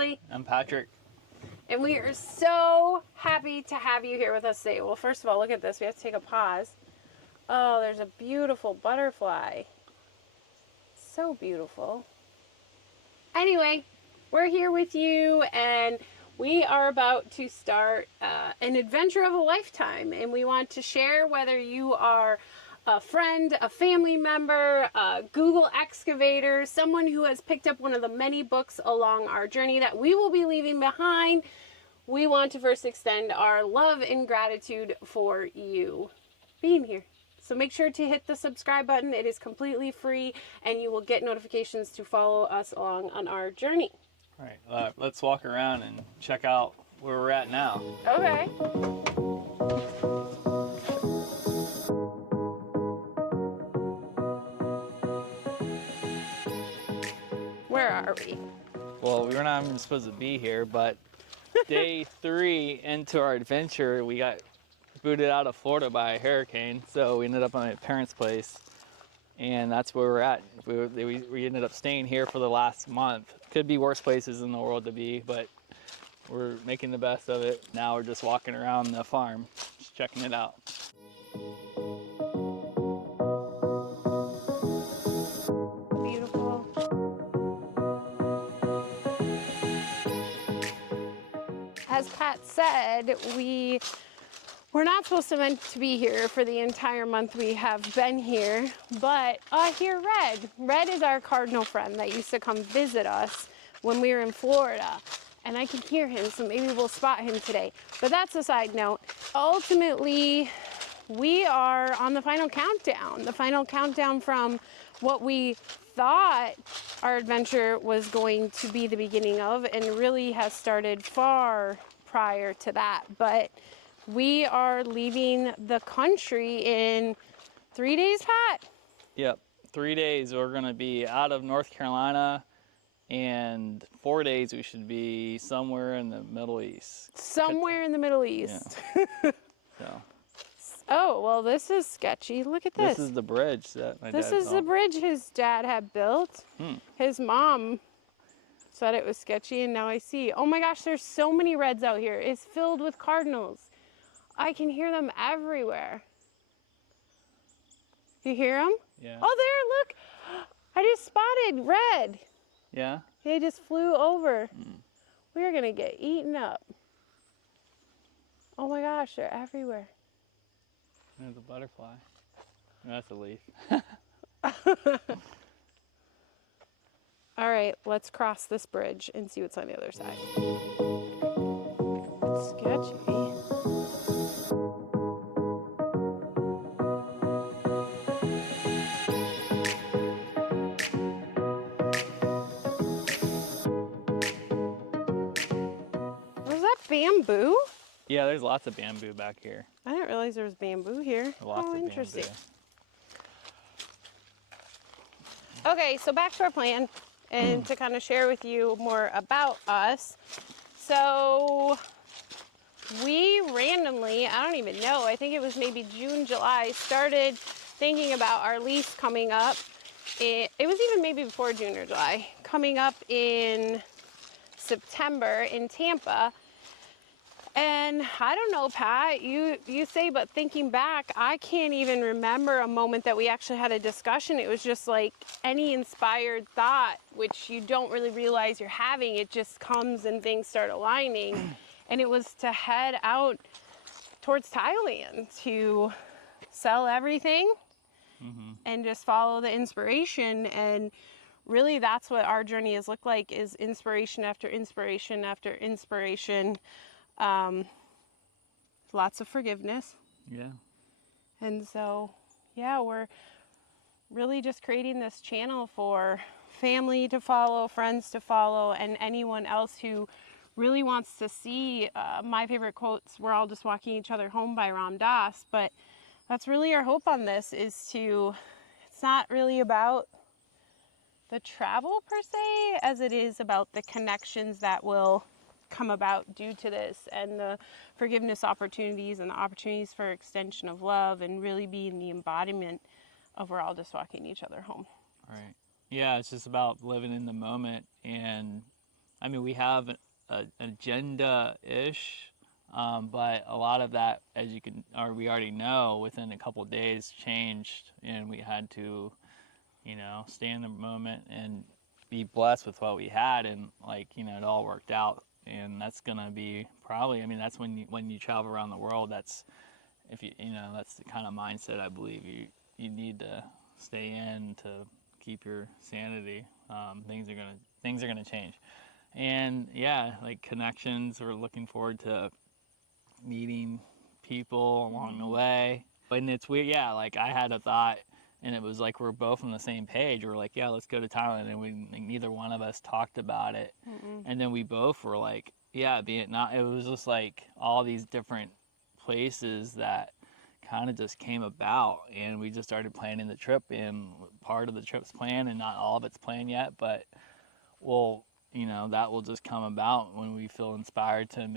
Ashley. I'm Patrick. And we are so happy to have you here with us today. Well, first of all, look at this. We have to take a pause. Oh, there's a beautiful butterfly. So beautiful. Anyway, we're here with you, and we are about to start an adventure of a lifetime. And we want to share whether you are a friend, a family member, a Google excavator, someone who has picked up one of the many books along our journey that we will be leaving behind. We want to first extend our love and gratitude for you being here. So make sure to hit the subscribe button. It is completely free, and you will get notifications to follow us along on our journey. All right, let's walk around and check out where we're at now. Okay. Where are we? Well, we were not even supposed to be here, but day 3 into our adventure, we got booted out of Florida by a hurricane. So we ended up at my parents' place, and that's where we're at. We ended up staying here for the last month. Could be worse places in the world to be, but we're making the best of it. Now we're just walking around the farm, just checking it out. Beautiful. As Pat said, we're not supposed to meant to be here for the entire month we have been here, but here Red. Red is our Cardinal friend that used to come visit us when we were in Florida. And I can hear him, so maybe we'll spot him today. But that's a side note. Ultimately, we are on the final countdown from what we thought our adventure was going to be the beginning of, and really has started far prior to that. But we are leaving the country in 3 days, Pat? Yep, 3 days. We're gonna be out of North Carolina, and 4 days we should be somewhere in the Middle East. Somewhere in the Middle East. Yeah. So. Oh, well, this is sketchy. Look at this. This is the bridge that my dad This is the built. bridge his dad had built. His mom said it was sketchy, and now I see. Oh my gosh, there's so many reds out here. It's filled with cardinals. I can hear them everywhere. You hear them? Yeah. Oh, there, look. I just spotted red. Yeah? They just flew over. We're going to get eaten up. Oh my gosh, they're everywhere. There's a butterfly. That's a leaf. All right, let's cross this bridge and see what's on the other side. It's sketchy. Was that bamboo? Yeah, there's lots of bamboo back here. I didn't realize there was bamboo here. Lots of interesting. bamboo. Okay, so back to our plan, and to kind of share with you more about us. So we randomly, I don't even know, I think it was maybe June, July, started thinking about our lease coming up. It was even maybe before June or July, coming up in September in Tampa. And I don't know, Pat, you say, but thinking back, I can't even remember a moment that we actually had a discussion. It was just like any inspired thought, which you don't really realize you're having. It just comes and things start aligning. And it was to head out towards Thailand to sell everything and just follow the inspiration. And really that's what our journey has looked like, is inspiration after inspiration after inspiration. Lots of forgiveness. Yeah. And so, yeah, we're really just creating this channel for family to follow, friends to follow, and anyone else who really wants to see my favorite quotes. We're all just walking each other home by Ram Dass, but that's really our hope on this, is to, it's not really about the travel per se, as it is about the connections that will come about due to this, and the forgiveness opportunities and the opportunities for extension of love, and really being the embodiment of we're all just walking each other home. Right. Yeah, it's just about living in the moment and I mean, we have an agenda-ish, but a lot of that, as you can, or we already know, within a couple of days changed, and we had to, you know, stay in the moment and be blessed with what we had, and like, you know, it all worked out. And that's gonna be probably, I mean, that's when you travel around the world, that's, if you know, that's the kind of mindset I believe you need to stay in to keep your sanity. Things are gonna change, and yeah, like connections. We're looking forward to meeting people along the way. And it's weird, yeah. Like I had a thought, and it was like we're both on the same page. We're like, yeah, let's go to Thailand, and neither one of us talked about it. And then we both were like, yeah, Vietnam. It was just like all these different places that kind of just came about, and we just started planning the trip, and part of the trip's planned and not all of it's planned yet, but we'll, you know, that will just come about when we feel inspired to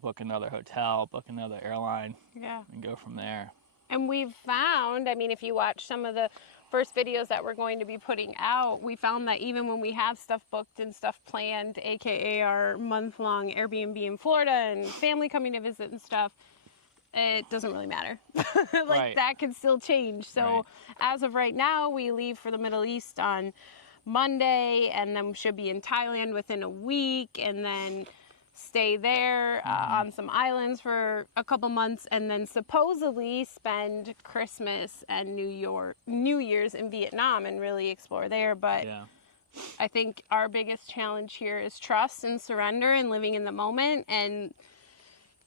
book another hotel, book another airline, Yeah. and go from there. And we've found, I mean, if you watch some of the first videos that we're going to be putting out, we found that even when we have stuff booked and stuff planned, aka our month-long Airbnb in Florida and family coming to visit and stuff, it doesn't really matter. Like Right. that can still change. So Right. as of right now, we leave for the Middle East on Monday, and then we should be in Thailand within a week, and then stay there on some islands for a couple months, and then supposedly spend Christmas and New Year's in Vietnam and really explore there. But Yeah. I think our biggest challenge here is trust and surrender and living in the moment. And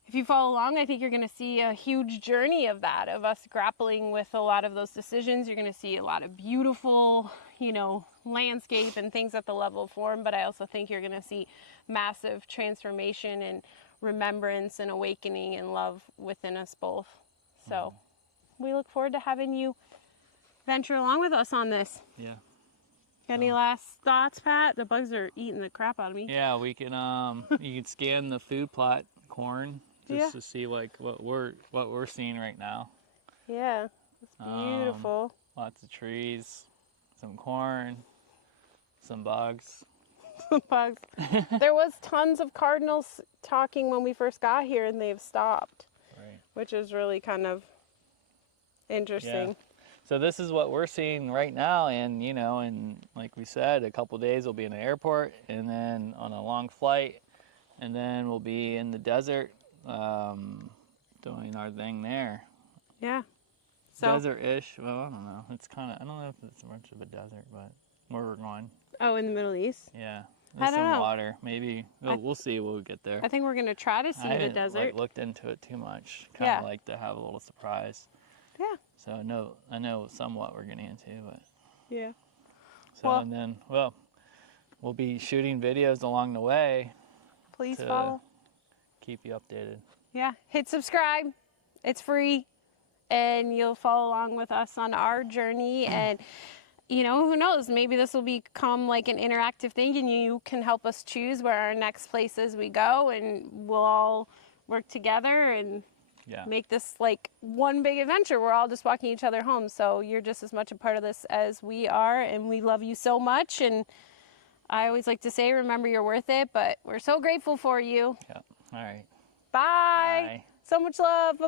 if you follow along, I think you're going to see a huge journey of that, of us grappling with a lot of those decisions. You're going to see a lot of beautiful, you know, landscape and things at the level of form, but I also think you're going to see massive transformation and remembrance and awakening and love within us both. So we look forward to having you venture along with us on this. Yeah. Got any last thoughts, Pat? The bugs are eating the crap out of me. Yeah, we can you can scan the food plot corn just Yeah. to see like what we're seeing right now. Yeah, it's beautiful. Lots of trees, some corn, some bugs. Bugs. There was tons of cardinals talking when we first got here, and they've stopped, Right. which is really kind of interesting. Yeah. So this is what we're seeing right now, and you know, and like we said, a couple days we'll be in the airport, and then on a long flight, and then we'll be in the desert, doing our thing there. Yeah. So, Desert-ish. Well, I don't know. It's kind of, I don't know if it's much of a desert, but where we're going. oh, in the Middle East? Yeah. I There's don't some know. water. Maybe we'll see when we get there. I think we're going to try to see I the haven't desert. looked into it too much. Kind of Yeah. like to have a little surprise. Yeah. So I know somewhat we're getting into, but Yeah. so Well- and then we'll be shooting videos along the way. Please to follow. Keep you updated. Yeah. Hit subscribe. It's free. And you'll follow along with us on our journey. And, you know, who knows? Maybe this will become like an interactive thing, and you can help us choose where our next place is we go, and we'll all work together and Yeah. make this like one big adventure. We're all just walking each other home. So you're just as much a part of this as we are, and we love you so much. And I always like to say, remember, you're worth it, but we're so grateful for you. Yeah. All right. Bye. Bye. So much love.